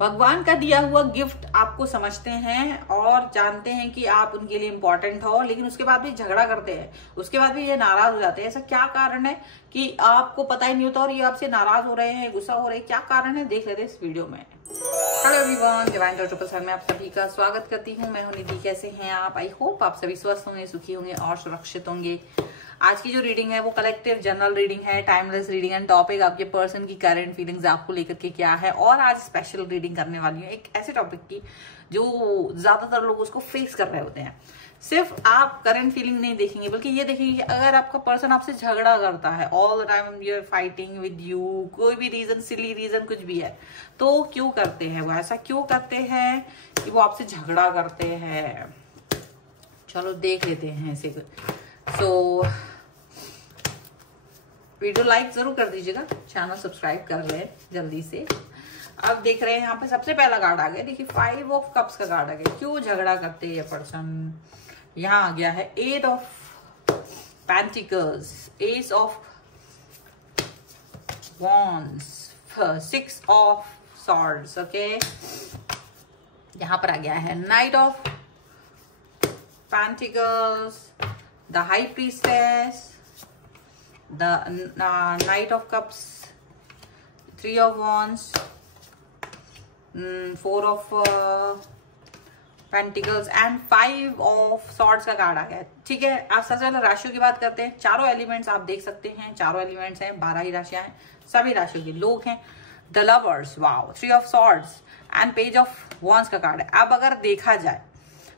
भगवान का दिया हुआ गिफ्ट आपको समझते हैं और जानते हैं कि आप उनके लिए इम्पोर्टेंट हो, लेकिन उसके बाद भी झगड़ा करते हैं, उसके बाद भी ये नाराज हो जाते हैं। ऐसा क्या कारण है कि आपको पता ही नहीं होता और ये आपसे नाराज हो रहे हैं, गुस्सा हो रहे हैं? क्या कारण है, देख लेते हैं इस वीडियो में। हेलो एवरीवन, डिवाइन डॉक्टर प्रसन्न में आप सभी का स्वागत करती हूँ। मैं हूं निधि। कैसे हैं आप? आई होप आप सभी स्वस्थ होंगे, सुखी होंगे और सुरक्षित होंगे। आज की जो रीडिंग है वो कलेक्टिव जनरल रीडिंग है, टाइमलेस रीडिंग एंड टॉपिक आपके पर्सन की करंट फीलिंग्स आपको लेकर के क्या है। और आज स्पेशल रीडिंग करने वाली हूँ एक ऐसे टॉपिक की जो ज्यादातर लोग उसको फेस कर रहे होते हैं। सिर्फ आप करंट फीलिंग नहीं देखेंगे, बल्कि ये देखेंगे कि अगर आपका पर्सन आपसे झगड़ा करता है, all the time you are fighting with you, कोई भी रीजन, सिली रीजन कुछ भी है, तो क्यों करते हैं वो? ऐसा क्यों करते हैं कि वो आपसे झगड़ा करते हैं? चलो देख लेते हैं इसे। सो वीडियो लाइक जरूर कर दीजिएगा, चैनल सब्सक्राइब कर ले जल्दी से। अब देख रहे हैं यहाँ पे सबसे पहला कार्ड आ गया, देखिए 5 ऑफ कप्स का कार्ड आ गया। क्यों झगड़ा करते हैं ये पर्सन? यहाँ आ गया है 8 of pentacles, S of wands, 6 of swords. Okay, यहाँ पर आ गया है night of pentacles, the high priestess, the knight of cups, 3 of wands, 4 of pentacles and 5 of swords का कार्ड आ गया है। ठीक है, आप सबसे पहले राशियों की बात करते हैं। चारों एलिमेंट्स आप देख सकते हैं, चारों एलिमेंट्स हैं, 12 ही राशियां हैं, सभी राशियों के लोग हैं। The lovers, wow, 3 of swords and page of wands का कार्ड है। अब अगर देखा जाए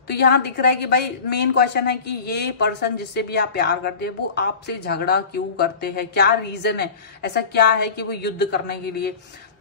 तो यहाँ दिख रहा है कि भाई मेन क्वेश्चन है कि ये पर्सन जिससे भी आप प्यार करते हैं वो आपसे झगड़ा क्यों करते हैं, क्या रीजन है, ऐसा क्या है कि वो युद्ध करने के लिए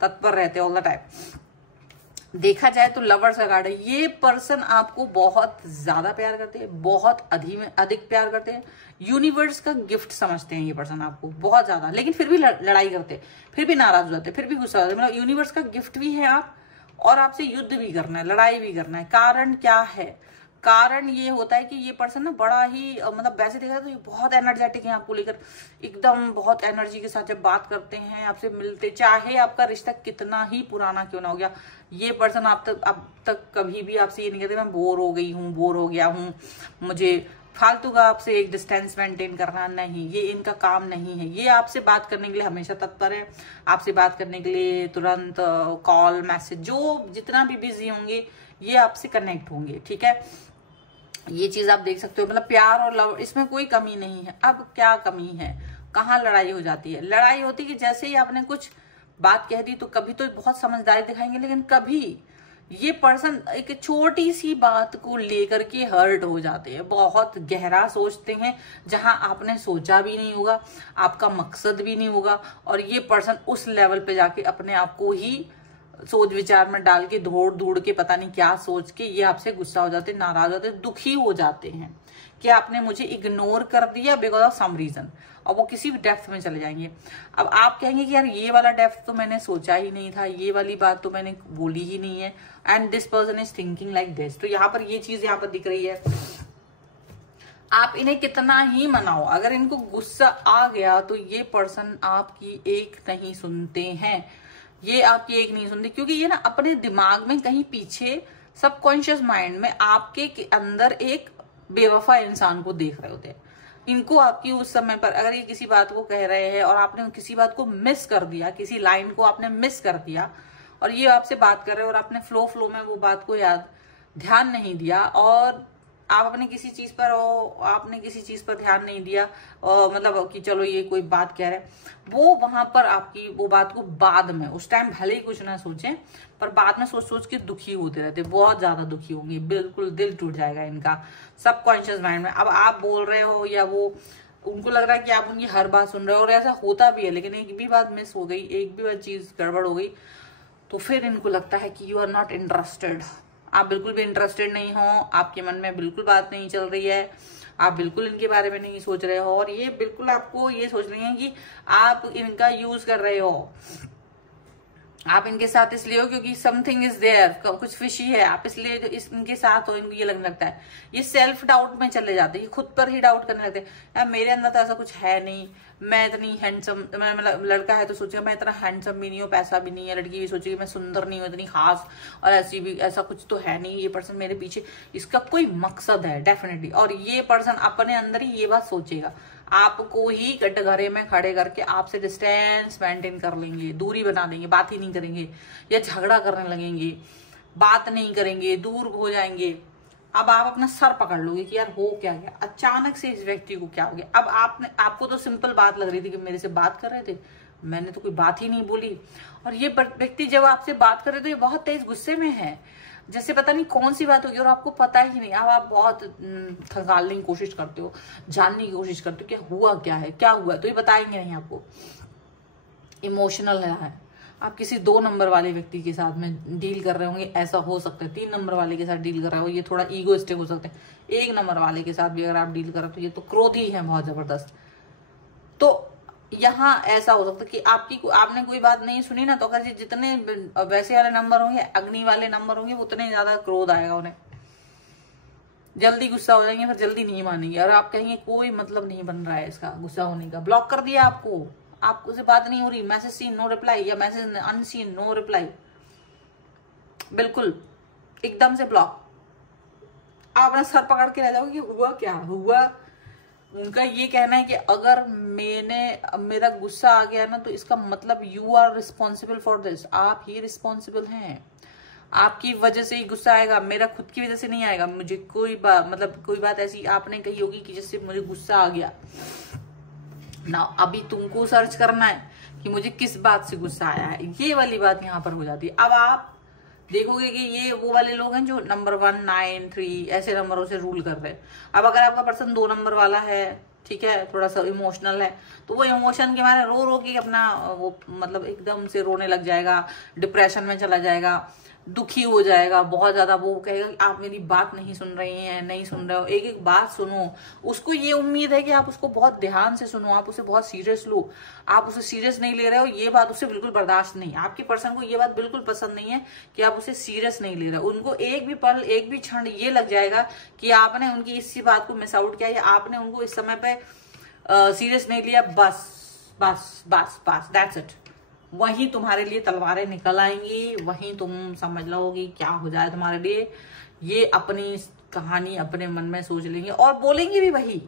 तत्पर रहते हैं ऑल द टाइम। देखा जाए तो लवर्स का कार्ड है। ये पर्सन आपको बहुत ज्यादा प्यार करते हैं, बहुत अधिक प्यार करते हैं, यूनिवर्स का गिफ्ट समझते हैं ये पर्सन आपको बहुत ज्यादा, लेकिन फिर भी लड़ाई करते हैं, फिर भी नाराज हो जाते हैं, फिर भी गुस्सा होते हैं। मतलब यूनिवर्स का गिफ्ट भी है आप, और आपसे युद्ध भी करना है, लड़ाई भी करना है। कारण क्या है? कारण ये होता है कि ये पर्सन ना बड़ा ही मतलब वैसे देखा तो ये बहुत एनर्जेटिक है आपको लेकर, एकदम बहुत एनर्जी के साथ जब बात करते हैं, आपसे मिलते, चाहे आपका रिश्ता कितना ही पुराना क्यों ना हो गया, ये पर्सन अब तक कभी भी आपसे ये नहीं कहते मैं बोर हो गई हूँ, बोर हो गया हूँ, मुझे फालतू का आपसे एक डिस्टेंस मेंटेन करना नहीं, ये इनका काम नहीं है। ये आपसे बात करने के लिए हमेशा तत्पर है, आपसे बात करने के लिए तुरंत कॉल मैसेज, जो जितना भी बिजी होंगे ये आपसे कनेक्ट होंगे। ठीक है, ये चीज आप देख सकते हो। मतलब प्यार और लव, इसमें कोई कमी नहीं है। अब क्या कमी है, कहाँ लड़ाई हो जाती है? लड़ाई होती है कि जैसे ही आपने कुछ बात कह दी तो कभी तो बहुत समझदारी दिखाएंगे, लेकिन कभी ये पर्सन एक छोटी सी बात को लेकर के हर्ट हो जाते हैं, बहुत गहरा सोचते हैं जहां आपने सोचा भी नहीं होगा, आपका मकसद भी नहीं होगा, और ये पर्सन उस लेवल पे जाके अपने आप को ही सोच विचार में डाल के धोड़ धूड़ के पता नहीं क्या सोच के ये आपसे गुस्सा हो जाते, नाराज होते, दुखी हो जाते हैं कि आपने मुझे इग्नोर कर दिया बिकॉज ऑफ सम रीजन, और वो किसी भी डेप्थ में चले जाएंगे। अब आप कहेंगे कि यार ये वाला डेप्थ तो मैंने सोचा ही नहीं था, ये वाली बात तो मैंने बोली ही नहीं है, and this person is thinking like this. तो यहाँ पर ये चीज यहाँ पर दिख रही है। आप इन्हें कितना ही मनाओ, अगर इनको गुस्सा आ गया तो ये पर्सन आपकी एक नहीं सुनते हैं, ये आपकी एक नहीं सुनती, क्योंकि ये ना अपने दिमाग में कहीं पीछे सबकॉन्शियस माइंड में आपके अंदर एक बेवफा इंसान को देख रहे होते हैं। इनको आपकी उस समय पर अगर ये किसी बात को कह रहे हैं और आपने किसी बात को मिस कर दिया, किसी लाइन को आपने मिस कर दिया, और ये आपसे बात कर रहे हैं और आपने फ्लो में वो बात को ध्यान नहीं दिया, और आप अपने किसी चीज पर हो, आपने किसी चीज पर ध्यान नहीं दिया, मतलब कि चलो ये कोई बात कह रहे हैं, वो वहां पर आपकी वो बात को बाद में, उस टाइम भले ही कुछ ना सोचें, पर बाद में सोच के दुखी होते रहते, बहुत ज्यादा दुखी होंगे, बिल्कुल दिल टूट जाएगा इनका सबकॉन्शियस माइंड में। अब आप बोल रहे हो या वो, उनको लग रहा है कि आप उनकी हर बात सुन रहे हो, और ऐसा होता भी है, लेकिन एक भी बात मिस हो गई, एक भी बात चीज गड़बड़ हो गई, तो फिर इनको लगता है कि यू आर नॉट इंटरेस्टेड, आप बिल्कुल भी इंटरेस्टेड नहीं हो, आपके मन में बिल्कुल बात नहीं चल रही है, आप बिल्कुल इनके बारे में नहीं सोच रहे हो, और ये बिल्कुल आपको ये सोच रही हैं कि आप इनका यूज कर रहे हो, आप इनके साथ इसलिए हो क्योंकि समथिंग इज देयर, कुछ फिशी है, आप इसलिए इनके साथ हो, इनको ये लगने लगता है। ये सेल्फ डाउट में चले जाते हैं, ये खुद पर ही डाउट करने लगते हैं, यार मेरे अंदर तो ऐसा कुछ है नहीं, मैं इतनी हैंडसम, मतलब लड़का है तो सोचेगा मैं इतना हैंडसम भी नहीं हूँ, पैसा भी नहीं है, लड़की भी सोचेगी मैं सुंदर नहीं हूँ इतनी खास, और ऐसी भी ऐसा कुछ तो है नहीं, ये पर्सन मेरे पीछे, इसका कोई मकसद है डेफिनेटली। और ये पर्सन अपने अंदर ही ये बात सोचेगा, आपको ही कटघरे में खड़े करके आपसे डिस्टेंस मेंटेन कर लेंगे, दूरी बना देंगे, बात ही नहीं करेंगे, या झगड़ा करने लगेंगे, बात नहीं करेंगे, दूर हो जाएंगे। अब आप अपना सर पकड़ लोगे कि यार हो क्या गया, अचानक से इस व्यक्ति को क्या हो गया। अब आपको तो सिंपल बात लग रही थी कि मेरे से बात कर रहे थे, मैंने तो कोई बात ही नहीं बोली, और ये व्यक्ति जब आपसे बात कर रहे तो ये बहुत तेज गुस्से में है, जैसे पता नहीं कौन सी बात होगी और आपको पता ही नहीं। अब आप बहुत खंगालने की कोशिश करते हो, जानने की कोशिश करते हो कि हुआ क्या है, क्या हुआ, तो ये बताएंगे नहीं आपको। इमोशनल है, आप किसी 2 नंबर वाले व्यक्ति के साथ में डील कर रहे होंगे, ऐसा हो सकता है 3 नंबर वाले के साथ डील कर रहे हो, ये थोड़ा ईगोइस्टिक हो सकते हैं। 1 नंबर वाले के साथ भी अगर आप डील कर रहे हो तो ये तो क्रोधी है बहुत जबरदस्त। तो यहाँ ऐसा हो सकता है कि आपने कोई बात नहीं सुनी ना, तो अगर जितने वैसे वाले नंबर होंगे, अग्नि वाले नंबर होंगे, उतने ज्यादा क्रोध आएगा उन्हें, जल्दी गुस्सा हो जाएंगे, फिर जल्दी नहीं मानेंगे, और आप कहेंगे कोई मतलब नहीं बन रहा है इसका गुस्सा होने का, ब्लॉक कर दिया आपको से बात नहीं हो रही, मैसेज सीन नो रिप्लाई, या मैसेज अनसीन नो रिप्लाई, बिल्कुल एकदम से ब्लॉक। आप अपना सर पकड़ के रह जाओगे कि हुआ क्या हुआ। उनका ये कहना है कि अगर मेरा गुस्सा आ गया ना, तो इसका मतलब you are responsible for this, आप ही रिस्पॉन्सिबल हैं, आपकी वजह से ही गुस्सा आएगा, मेरा खुद की वजह से नहीं आएगा। मुझे कोई बात ऐसी आपने कही होगी कि जिससे मुझे गुस्सा आ गया ना, अभी तुमको सर्च करना है कि मुझे किस बात से गुस्सा आया है, ये वाली बात यहाँ पर हो जाती है। अब आप देखोगे कि ये वो वाले लोग हैं जो नंबर 1, 9, 3 ऐसे नंबरों से रूल कर रहे हैं। अब अगर आपका पर्सन 2 नंबर वाला है, ठीक है, थोड़ा सा इमोशनल है, तो वो इमोशन के मारे रो के अपना वो मतलब एकदम से रोने लग जाएगा, डिप्रेशन में चला जाएगा, दुखी हो जाएगा बहुत ज्यादा। वो कहेगा कि आप मेरी बात नहीं सुन रही हैं, नहीं सुन रहे हो, एक एक बात सुनो। उसको ये उम्मीद है कि आप उसको बहुत ध्यान से सुनो, आप उसे बहुत सीरियस लो, आप उसे सीरियस नहीं ले रहे हो, ये बात उसे बिल्कुल बर्दाश्त नहीं। आपके पर्सन को ये बात बिल्कुल पसंद नहीं है कि आप उसे सीरियस नहीं ले रहे हो। उनको एक भी पल, एक भी क्षण ये लग जाएगा कि आपने उनकी इसी बात को मिस आउट किया, या आपने उनको इस समय पे सीरियस नहीं लिया, बस बस बस बस दैट्स इट। वहीं तुम्हारे लिए तलवारें निकल आएंगी, वहीं तुम समझ लोगे क्या हो जाए तुम्हारे लिए। ये अपनी कहानी अपने मन में सोच लेंगे और बोलेंगे भी वही,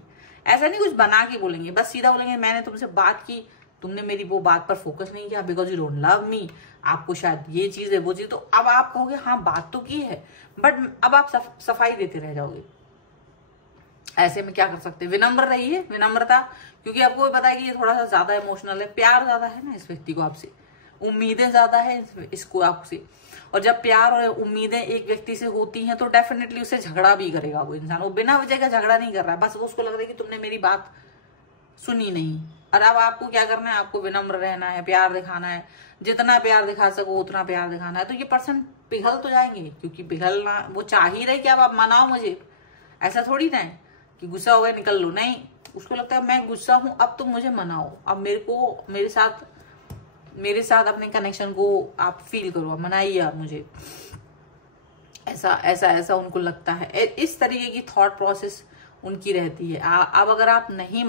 ऐसा नहीं कुछ बना के बोलेंगे, बस सीधा बोलेंगे मैंने तुमसे बात की, तुमने मेरी वो बात पर फोकस नहीं किया, because you don't love me, आपको शायद ये चीज है वो चीज। तो अब आप कहोगे हाँ बात तो की है, बट अब आप सफाई देते रह जाओगे। ऐसे में क्या कर सकते हैं, विनम्र रहिए, विनम्रता, क्योंकि आपको भी पता है कि ये थोड़ा सा ज्यादा इमोशनल है, प्यार ज्यादा है ना इस व्यक्ति को आपसे, उम्मीदें ज्यादा है इसको आपसे। और जब प्यार और उम्मीदें एक व्यक्ति से होती हैं तो डेफिनेटली उससे झगड़ा भी करेगा वो इंसान। वो बिना वजह का झगड़ा नहीं कर रहा है, बस उसको लग रहा है कि तुमने मेरी बात सुनी नहीं। और अब आपको क्या करना है, आपको विनम्र रहना है, प्यार दिखाना है, जितना प्यार दिखा सको उतना प्यार दिखाना है। तो ये पर्सन पिघल तो जाएंगे, क्योंकि पिघलना वो चाह ही रहे कि अब आप मनाओ मुझे, ऐसा थोड़ी ना है कि गुस्सा हो गया निकल लो, नहीं, उसको लगता है मैं गुस्सा हूं, अब तुम मुझे मनाओ, अब मेरे साथ अपने कनेक्शन को आप फील करो, मनाइए आप मुझे, ऐसा उनको लगता है। इस तरीके की थॉट प्रोसेस उनकी रहती है। अब अगर आप नहीं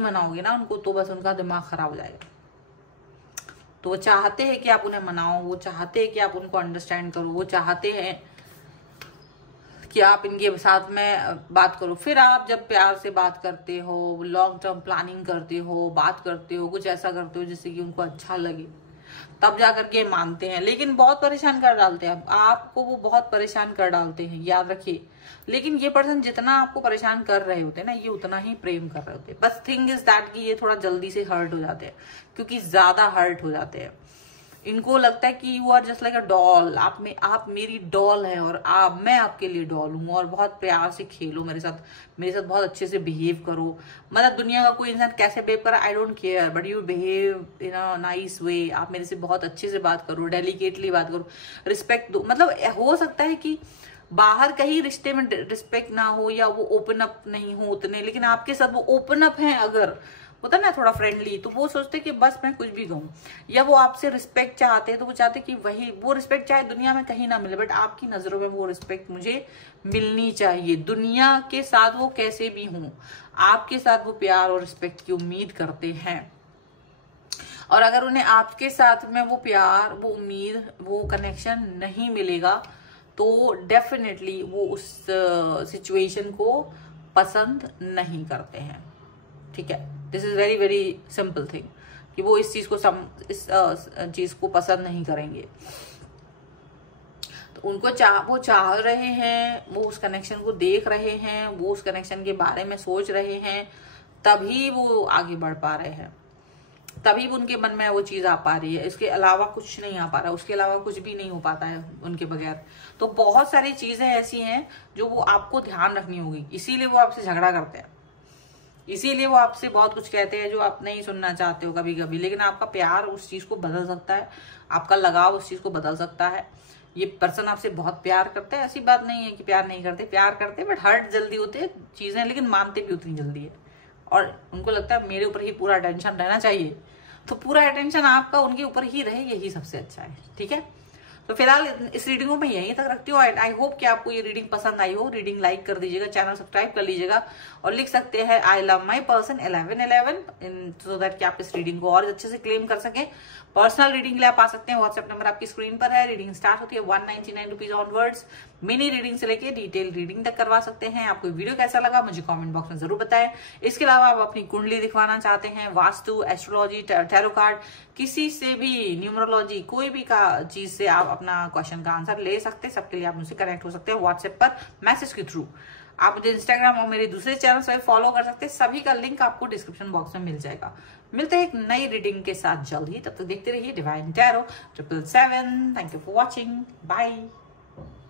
मनाओगे ना उनको, तो बस उनका दिमाग खराब हो जाएगा। तो वो चाहते हैं कि आप उन्हें मनाओ, वो चाहते हैं कि आप उनको अंडरस्टैंड करो, वो चाहते हैं कि आप इनके साथ में बात करो। फिर आप जब प्यार से बात करते हो, लॉन्ग टर्म प्लानिंग करते हो, बात करते हो, कुछ ऐसा करते हो जिससे कि उनको अच्छा लगे, तब जाकर के मानते हैं। लेकिन बहुत परेशान कर डालते हैं आपको, वो बहुत परेशान कर डालते हैं, याद रखिए। लेकिन ये पर्सन जितना आपको परेशान कर रहे होते हैं ना, ये उतना ही प्रेम कर रहे होते हैं। बस थिंग इज दैट कि ये थोड़ा जल्दी से हर्ट हो जाते हैं, क्योंकि ज्यादा हर्ट हो जाते हैं। इनको लगता है कि you are just like a doll, आप मेरी डॉल है और मैं आपके लिए डॉल हूँ, और बहुत प्यार से खेलो मेरे साथ बहुत अच्छे से बिहेव करो। मतलब दुनिया का कोई इंसान कैसे बिहेव करे I don't care, but you behave in a nice way. आप मेरे से बहुत अच्छे से बात करो, डेलिकेटली बात करो, रिस्पेक्ट दो। मतलब हो सकता है कि बाहर कहीं रिश्ते में रिस्पेक्ट ना हो या वो ओपन अप नहीं हो उतने, लेकिन आपके साथ वो ओपन अप हैं अगर, होता है ना थोड़ा फ्रेंडली, तो वो सोचते कि बस मैं कुछ भी कहूँ, या वो आपसे रिस्पेक्ट चाहते हैं तो वो चाहते कि वही वो रिस्पेक्ट चाहे दुनिया में कहीं ना मिले, बट आपकी नजरों में वो रिस्पेक्ट मुझे मिलनी चाहिए। दुनिया के साथ वो कैसे भी हों, आपके साथ वो प्यार और रिस्पेक्ट की उम्मीद करते हैं। और अगर उन्हें आपके साथ में वो प्यार, वो उम्मीद, वो कनेक्शन नहीं मिलेगा तो डेफिनेटली वो उस सिचुएशन को पसंद नहीं करते हैं। ठीक है, this is very very simple thing कि वो इस चीज को इस चीज को पसंद नहीं करेंगे। तो उनको वो चाह रहे हैं, वो उस कनेक्शन को देख रहे हैं, वो उस कनेक्शन के बारे में सोच रहे हैं, तभी वो आगे बढ़ पा रहे हैं, तभी उनके मन में वो चीज आ पा रही है। इसके अलावा कुछ नहीं आ पा रहा, उसके अलावा कुछ भी नहीं हो पाता है उनके बगैर। तो बहुत सारी चीजें ऐसी हैं जो वो आपको ध्यान रखनी होगी, इसीलिए वो आपसे झगड़ा करते हैं, इसीलिए वो आपसे बहुत कुछ कहते हैं जो आप नहीं सुनना चाहते हो कभी कभी। लेकिन आपका प्यार उस चीज को बदल सकता है, आपका लगाव उस चीज को बदल सकता है। ये पर्सन आपसे बहुत प्यार करते हैं, ऐसी बात नहीं है कि प्यार नहीं करते, प्यार करते, बट हर्ट जल्दी होते हैं चीजें, लेकिन मानते भी उतनी जल्दी है। और उनको लगता है मेरे ऊपर ही पूरा अटेंशन रहना चाहिए, तो पूरा अटेंशन आपका उनके ऊपर ही रहे, यही सबसे अच्छा है। ठीक है, तो फिलहाल इस रीडिंग को मैं यहीं तक रखती हूँ। आई होप कि आपको ये रीडिंग पसंद आई हो। रीडिंग लाइक कर दीजिएगा, चैनल सब्सक्राइब कर लीजिएगा और लिख सकते हैं I love my person 1111 so that कि आप इस रीडिंग को और अच्छे से क्लेम कर सके। पर्सनल रीडिंग के लिए आप आ सकते हैं, व्हाट्सएप नंबर आपकी स्क्रीन पर है। रीडिंग स्टार्ट होती है 199 रुपीज ऑनवर्ड्स। मिनी रीडिंग से लेके डिटेल रीडिंग तक करवा सकते हैं। आपको वीडियो कैसा लगा मुझे कमेंट बॉक्स में जरूर बताएं। इसके अलावा आप अपनी कुंडली दिखवाना चाहते हैं, वास्तु, एस्ट्रोलॉजी, टैरो कार्ड, किसी से भी न्यूमरोलॉजी, कोई भी का चीज से आप अपना क्वेश्चन का आंसर ले सकते हैं। सबके लिए आप मुझसे कनेक्ट हो सकते हैं व्हाट्सएप पर मैसेज के थ्रू। आप मुझे इंस्टाग्राम और मेरे दूसरे चैनल से फॉलो कर सकते हैं, सभी का लिंक आपको डिस्क्रिप्शन बॉक्स में मिल जाएगा। मिलते हैं एक नई रीडिंग के साथ जल्द ही, तब तक देखते रहिए divine tarot 777। Thank you for watching, bye.